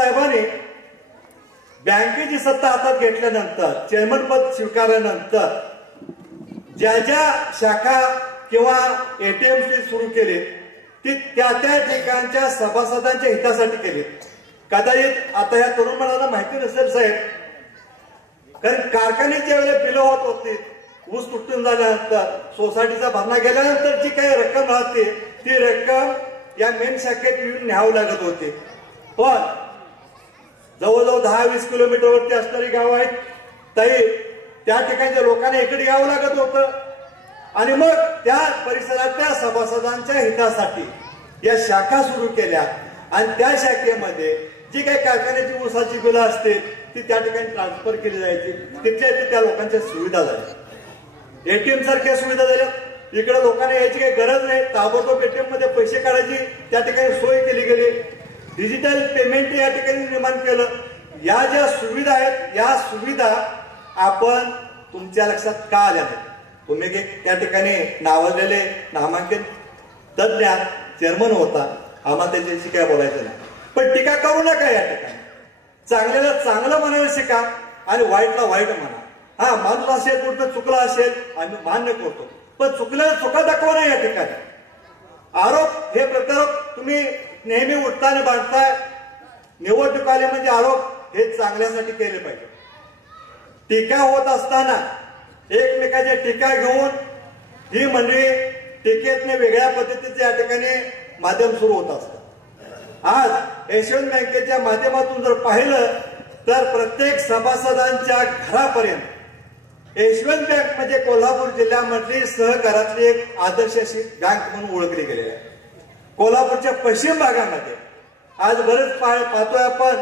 साहेबांनी बँकेची सत्ता हातात घेतल्यानंतर चेअरमन पद स्वीकारल्यानंतर ज्या ज्या शाखा किंवा एटीएम सुरू केले ती त्या त्या ठिकाणच्या सभासदांच्या हितासाठी केली. कदाचित आता या तरुण मुलांना माहिती नसेल साहेब, कारण कारखान्यात ज्या वेळेला बिलं होत होती, ऊस तुटून झाल्यानंतर सोसायटीचा भरणा गेल्यानंतर जी काही रक्कम राहते ती रक्कम या मेन शाखेत येऊन न्यावं लागत होते. पण जवळजवळ 10-20 किलोमीटरवरती असणारी गाव आहेत तरी त्या ठिकाणच्या लोकांना इकडे यावं लागत होतं आणि मग त्या परिसरातल्या सभासदांच्या हितासाठी या शाखा सुरू केल्या आणि त्या शाखेमध्ये जी काही कारखान्याची ऊसाची बिलं असते ती त्या ठिकाणी ट्रान्सफर केली जायची. तिथल्या त्या लोकांच्या सुविधा झाल्या, एटीएम सारख्या सुविधा झाल्या. इकडे लोकांना यायची काही गरज नाही, ताबडतोब एटीएम मध्ये पैसे काढायची त्या ठिकाणी सोय केली गेली. डिजिटल पेमेंट या ठिकाणी निर्माण केलं. या ज्या सुविधा आहेत या सुविधा आपण तुमच्या लक्षात का आल्या नाही? तुम्ही त्या ठिकाणी नावाजलेले नामांकित तज्ञ चेअरमन होता, आम्हाला त्याच्याशी काय बोलायचं नाही. पण टीका करू नका या ठिकाणी. चांगल्याला चांगलं म्हणायला शिका आणि वाईटला वाईट म्हणा. हा, माणूस असेल कुठं चुकला असेल आम्ही मान्य करतो, पण चुकल्याला चुका दाखवा नाही या ठिकाणी. आरोप हे प्रत्यारोप तुम्ही नेहमी उठताना बांधताय. निवडणूक आले म्हणजे आरोप हे चांगल्यासाठी केले पाहिजे. टीका होत असताना एकमेकाच्या टीका घेऊन ही मंडळी टीकेतने वेगळ्या पद्धतीचे या ठिकाणी माध्यम सुरू होत असतं. आज यशवंत बँकेच्या माध्यमातून जर पाहिलं तर प्रत्येक सभासदांच्या घरापर्यंत यशवंत बँक म्हणजे कोल्हापूर जिल्ह्यामधली सहकारातली एक आदर्श अशी बँक म्हणून ओळखली गेलेली आहे. कोल्हापूरच्या पश्चिम भागामध्ये आज बरेच पाहतोय आपण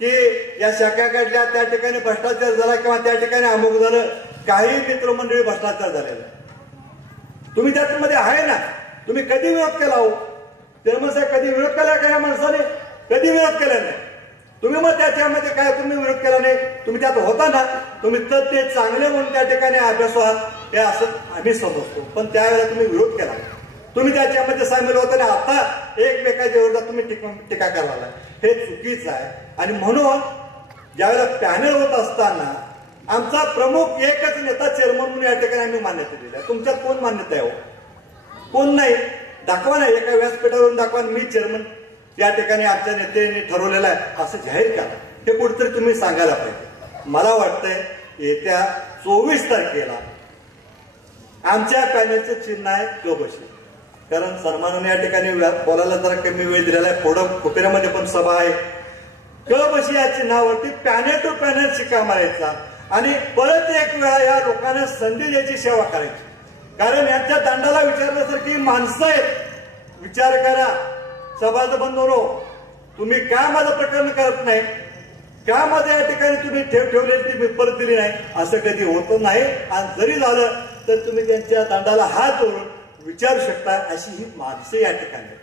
की या शाखा काढल्या, त्या ठिकाणी भ्रष्टाचार झाला किंवा त्या ठिकाणी अमुक झालं. काही मित्रमंडळी भ्रष्टाचार झालेला. तुम्ही त्यामध्ये आहे ना, तुम्ही कधी विरोध केला हो? चेअरमन साहेब कधी विरोध केला का या माणसाने? कधी विरोध केला नाही. तुम्ही मग त्याच्यामध्ये काय तुम्ही विरोध केला नाही? तुम्ही त्यात होता ना, तुम्ही तर ते चांगले म्हणून त्या ठिकाणी अभ्यास आहात हे असं आम्ही समजतो. पण त्यावेळेला तुम्ही विरोध केला, तुम्ही त्याच्यामध्ये सामील होता आणि आता एकमेकाच्या विरोधात तुम्ही टीका करायला, हे चुकीचं आहे. आणि म्हणून ज्यावेळेला पॅनल होत असताना आमचा प्रमुख एकच नेता चेअरमन म्हणून या ठिकाणी आम्ही मान्यता दिली आहे. तुमच्यात कोण मान्यता आहे हो? कोण नाही. दाखवा नाही, एका व्यासपीठावरून दाखवा मी चेअरमन या ठिकाणी आमच्या नेत्याने ठरवलेलं आहे असं जाहीर करा. हे कुठेतरी तुम्ही सांगायला पाहिजे. मला वाटतंय येत्या 24 तारखेला आमच्या पॅनलचं चिन्ह आहे कबशी. कारण सन्मानाने या ठिकाणी बोलायला जरा कमी वेळ दिलेला आहे. पुढं खुपेऱ्यामध्ये पण सभा आहे. कबशी या चिन्हावरती पॅनल टू पॅनल शिक्का मारायचा आणि परत एक वेळा या लोकांना संधी द्यायची, सेवा करायची. कारण यांच्या दंडाला विचारण्यासारखी माणसं आहेत. विचार करा सभासद बंधूंनो, तुम्ही का माझं प्रकरण करत नाही? का माझं या ठिकाणी तुम्ही ठेवलेली ती परत दिली नाही? असं कधी होत नाही. आणि जरी झालं तर तुम्ही त्यांच्या दंडाला हात धरून विचारू शकता. अशी ही माणसं या ठिकाणी